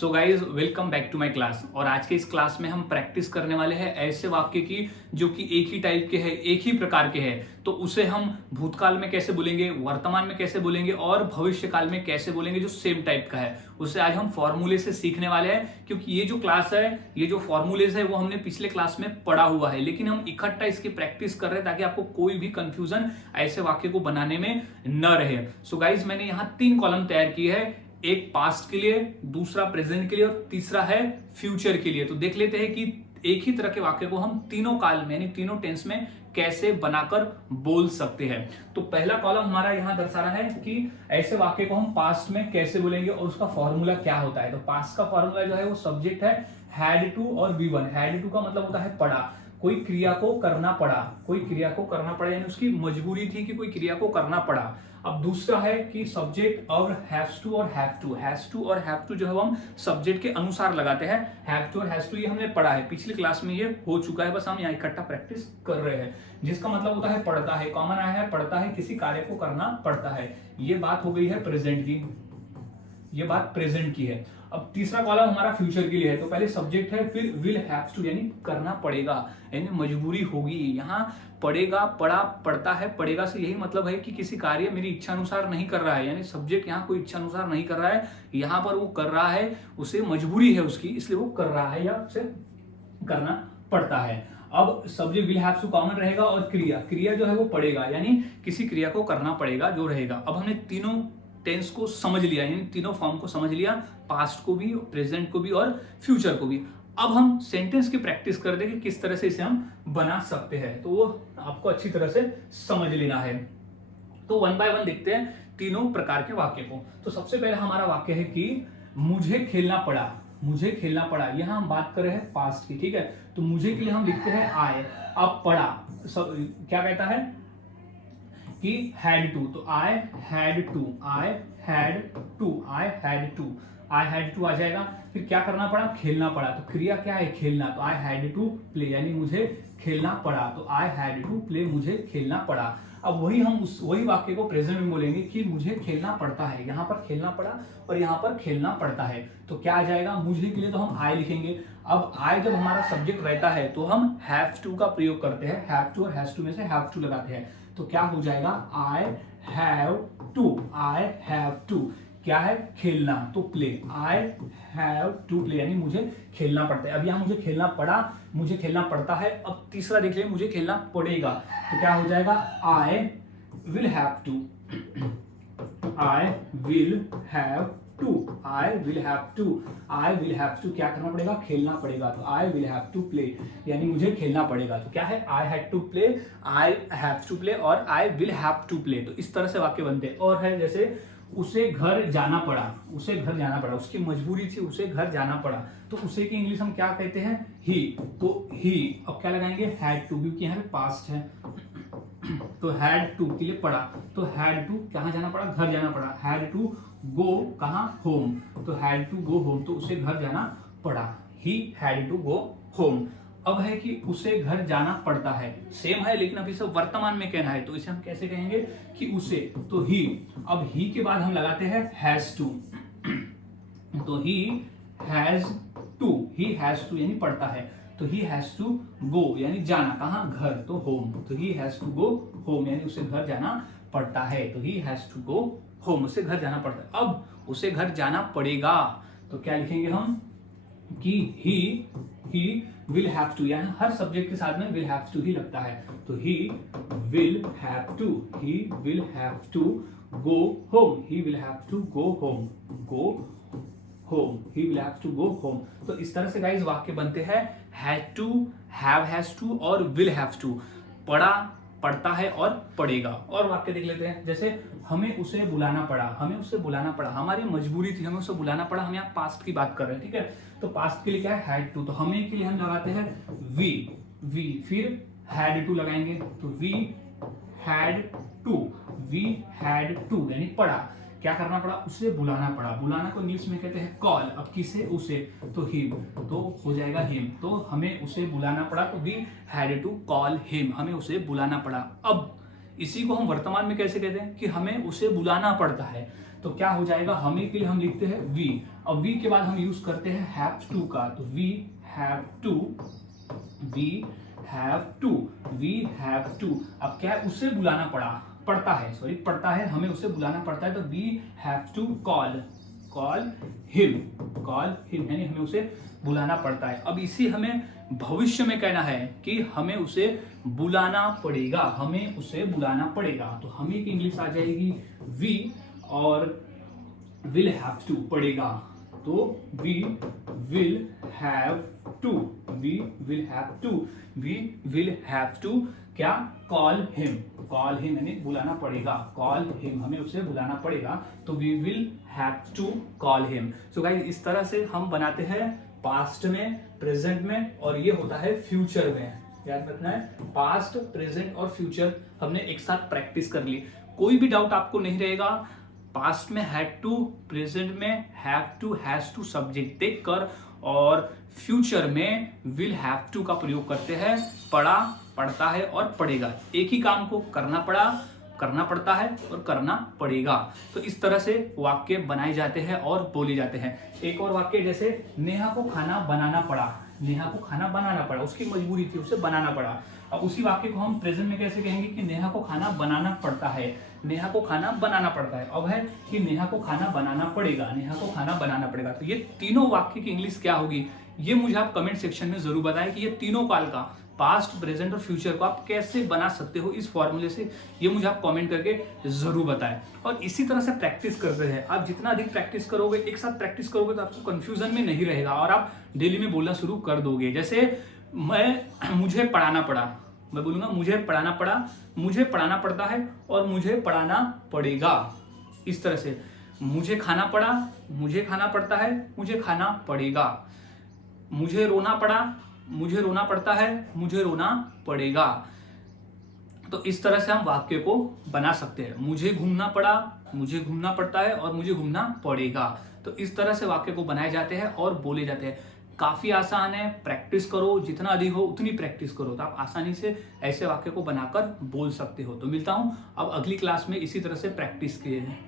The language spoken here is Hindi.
So guys welcome back to my class. और आज के इस क्लास में हम प्रैक्टिस करने वाले हैं ऐसे वाक्य की जो कि एक ही टाइप के हैं, एक ही प्रकार के हैं। तो उसे हम भूतकाल में कैसे बोलेंगे, वर्तमान में कैसे बोलेंगे और भविष्य काल में कैसे बोलेंगे जो सेम टाइप का है। उसे आज हम फॉर्मूले से सीखने वाले हैं, क्योंकि ये जो क्लास है, ये जो फॉर्मूलेज है वो हमने पिछले क्लास में पढ़ा हुआ है, लेकिन हम इकट्ठा इसकी प्रैक्टिस कर रहे हैं ताकि आपको कोई भी कंफ्यूजन ऐसे वाक्य को बनाने में न रहे। सो गाइज मैंने यहाँ 3 कॉलम तैयार किए हैं, एक पास्ट के लिए, दूसरा प्रेजेंट के लिए और तीसरा है फ्यूचर के लिए। तो देख लेते हैं कि एक ही तरह के वाक्य को हम तीनों काल में यानी तीनों टेंस में कैसे बनाकर बोल सकते हैं। तो पहला कॉलम हमारा यहां दर्शा रहा है कि ऐसे वाक्य को हम पास्ट में कैसे बोलेंगे और उसका फॉर्मूला क्या होता है। तो पास्ट का फॉर्मूला जो है वो सब्जेक्ट है हैड टू और V1। हैड टू का मतलब होता है पड़ा, कोई क्रिया को करना पड़ा, कोई क्रिया को करना पड़ा यानी उसकी मजबूरी थी कि कोई क्रिया को करना पड़ा। अब दूसरा है कि सब्जेक्ट और हैव्स टू और हैव टू। हैव्स टू और हैव टू जो है हम सब्जेक्ट के अनुसार लगाते हैं। हैव टू और हैव्स टू ये हमने पढ़ा है, पिछली क्लास में ये हो चुका है, बस हम यहाँ इकट्ठा प्रैक्टिस कर रहे हैं। जिसका मतलब होता है पढ़ता है, कॉमन आया है पढ़ता है, किसी कार्य को करना पड़ता है। ये बात हो गई है प्रेजेंट की, ये बात प्रेजेंट की है। अब तीसरा कॉलम हमारा फ्यूचर के लिए है। तो पहले सब्जेक्ट है, फिर विल हैव टू यानी करना पड़ेगा, यानी मजबूरी होगी। यहाँ पड़ेगा, पड़ा, पड़ता है, पड़ेगा से यही मतलब है कि किसी कार्य मेरी इच्छा अनुसार नहीं कर रहा है, यानी सब्जेक्ट यहाँ कोई इच्छा अनुसार नहीं कर रहा है, यहाँ पर वो कर रहा है, उसे मजबूरी है उसकी, इसलिए वो कर रहा है या उसे करना पड़ता है। अब subject will have to common रहेगा और क्रिया, क्रिया जो है वो पड़ेगा यानी किसी क्रिया को करना पड़ेगा जो रहेगा। अब हमने तीनों टेंस को समझ लिया, यानी तीनों फॉर्म को समझ लिया, पास्ट को भी, प्रेजेंट को भी और फ्यूचर को भी। अब हम सेंटेंस की प्रैक्टिस कर दें कि किस तरह से इसे हम बना सकते हैं, तो वो आपको अच्छी तरह से समझ लेना है। तो 1 बाय 1 देखते हैं तीनों प्रकार के वाक्य को। तो सबसे पहले हमारा वाक्य है कि मुझे खेलना पड़ा, मुझे खेलना पड़ा। यहां हम बात कर रहे हैं पास्ट की, ठीक है। तो मुझे के लिए हम लिखते हैं आए। अब पड़ा सब क्या कहता है कि हैड टू, तो I had to, I had to, I had to, I had to आ जाएगा। फिर क्या करना पड़ा, खेलना पड़ा। तो क्रिया क्या है, खेलना। तो आई हैड टू प्ले यानी मुझे खेलना पड़ा। तो आई हैड टू प्ले, मुझे खेलना पड़ा। अब वही हम वही वाक्य को प्रेजेंट में बोलेंगे कि मुझे खेलना पड़ता है। यहाँ पर खेलना पड़ा और यहाँ पर खेलना पड़ता है। तो क्या आ जाएगा, मुझे के लिए तो हम आई लिखेंगे। अब आई जब हमारा सब्जेक्ट रहता है तो हम हैव टू का प्रयोग करते हैं। हैव टू और हैज टू में से हैव टू लगाते हैं। तो क्या हो जाएगा, I have to, I have to क्या है, खेलना। तो play, I have to play यानी मुझे खेलना पड़ता है। अब यहाँ मुझे खेलना पड़ा, मुझे खेलना पड़ता है। अब तीसरा देख लें, मुझे खेलना पड़ेगा। तो क्या हो जाएगा, I will have to, I will have to, I will have to, I will have to क्या करना पड़ेगा, खेलना पड़ेगा। तो I will have to play यानी मुझे खेलना पड़ेगा। तो क्या है, I had to play, I have to play और I will have to play. तो इस तरह से वाक्य बनते हैं। और है जैसे उसे घर जाना पड़ा, उसे घर जाना पड़ा, उसकी मजबूरी थी, उसे घर जाना पड़ा। तो उसे की इंग्लिश हम क्या कहते हैं, ही। तो ही अब क्या लगाएंगे, हैड टू, क्योंकि यहाँ पे पास्ट है। तो हैड टू के लिए पड़ा, तो हैड टू कहाँ जाना पड़ा, घर जाना पड़ा। हैड टू गो कहाँ, होम। तो हैड टू गो होम, तो उसे घर जाना पड़ा। He had to go home. अब है कि उसे घर जाना पड़ता है, सेम है लेकिन अभी सब वर्तमान में कहना है। तो इसे हम कैसे कहेंगे कि उसे, तो ही। अब ही के बाद हम लगाते हैं हैज टू। तो he has to, he has to यानी पड़ता है। तो ही हैज टू गो यानी जाना, कहाँ, घर। तो होम। तो he has to go home यानी उसे घर जाना पड़ता है। तो he has to go home, उसे घर जाना पड़ता है। अब उसे घर जाना पड़ेगा, तो क्या लिखेंगे हम कि ही विल हैव टू, यानी हर सब्जेक्ट के साथ में विल हैव टू ही लगता है। तो he will have to, he will have to go home, he will have to go home, go home, he will have to go home. तो इस तरह से गाइस वाक्य बनते हैं, had to, have has to और विल हैव टू। पढ़ा, पढ़ता है और पढ़ेगा। और वाक्य देख लेते हैं, जैसे हमें उसे बुलाना पड़ा, हमें उसे बुलाना पड़ा, हमारी मजबूरी थी, हमें उसे बुलाना पड़ा। हम यहाँ पास्ट की बात कर रहे हैं, ठीक है। तो पास्ट के लिए क्या है, हैड टू। तो हमें के लिए हम लगाते हैं वी, फिर हैड टू लगाएंगे। तो we had to, we had to यानी पढ़ा। क्या करना पड़ा, उसे बुलाना पड़ा। बुलाना को इंग्लिश में कहते हैं कॉल। अब किसे, उसे, तो हिम, तो हो जाएगा हिम। तो हमें उसे बुलाना पड़ा, तो we had to call him, हमें उसे बुलाना पड़ा। अब इसी को हम वर्तमान में कैसे कहते हैं कि हमें उसे बुलाना पड़ता है। तो क्या हो जाएगा, हमें के लिए हम लिखते हैं वी। अब वी के बाद हम यूज करते हैं हैव टू का, तो we have to, we have to. अब क्या है, उसे बुलाना पड़ता है, हमें उसे बुलाना पड़ता है, तो we have to call him, यानी हमें उसे बुलाना पड़ता है। अब इसी हमें भविष्य में कहना है कि हमें उसे बुलाना पड़ेगा, तो हमें की इंग्लिश आ जाएगी वी और विल हैव टू पड़ेगा, तो वी विल हैव टू क्या, कॉल हिम यानी बुलाना पड़ेगा, हमें उसे बुलाना पड़ेगा, तो we will have to call him. So guys, इस तरह से हम बनाते हैं पास्ट में, प्रेजेंट में, और ये होता है फ्यूचर में। याद रखना है, पास्ट, प्रेजेंट और फ्यूचर हमने एक साथ प्रैक्टिस कर ली। कोई भी डाउट आपको नहीं रहेगा, पास्ट में हैड टू, प्रेजेंट में have to, has to subject देख कर, और फ्यूचर में विल हैव टू का प्रयोग करते हैं, पढ़ता है और पढ़ेगा। एक ही काम को करना पड़ता है और करना पड़ेगा। तो इस तरह से वाक्य बनाए जाते हैं और बोले जाते हैं। एक और वाक्य जैसे नेहा को खाना बनाना पड़ा, उसकी मजबूरी थी, उसे बनाना पड़ा। अब उसी वाक्य को हम प्रेजेंट में कैसे कहेंगे कि नेहा को खाना बनाना पड़ता है, अब है कि नेहा को खाना बनाना पड़ेगा, तो ये तीनों वाक्य की इंग्लिश क्या होगी, ये मुझे आप कमेंट सेक्शन में जरूर बताएं कि ये तीनों काल का, पास्ट, प्रेजेंट और फ्यूचर को आप कैसे बना सकते हो इस फॉर्मूले से, ये मुझे आप कमेंट करके जरूर बताएं। और इसी तरह से प्रैक्टिस करते हैं। आप जितना अधिक प्रैक्टिस करोगे, एक साथ प्रैक्टिस करोगे, तो आपको कंफ्यूजन में नहीं रहेगा और आप डेली में बोलना शुरू कर दोगे। जैसे मुझे पढ़ाना पड़ा, मैं बोलूंगा मुझे पढ़ाना पड़ता है और मुझे पढ़ाना पड़ेगा। इस तरह से मुझे खाना पड़ा, मुझे खाना पड़ता है, मुझे खाना पड़ेगा। मुझे रोना पड़ा, मुझे रोना पड़ता है, मुझे रोना पड़ेगा। तो इस तरह से हम वाक्य को बना सकते हैं। मुझे घूमना पड़ा, मुझे घूमना पड़ता है और मुझे घूमना पड़ेगा। तो इस तरह से वाक्य को बनाए जाते हैं और बोले जाते हैं। काफी आसान है, प्रैक्टिस करो, जितना अधिक हो उतनी प्रैक्टिस करो, तो आप आसानी से ऐसे वाक्य को बनाकर बोल सकते हो। तो मिलता हूं अब अगली क्लास में इसी तरह से प्रैक्टिस किए हैं।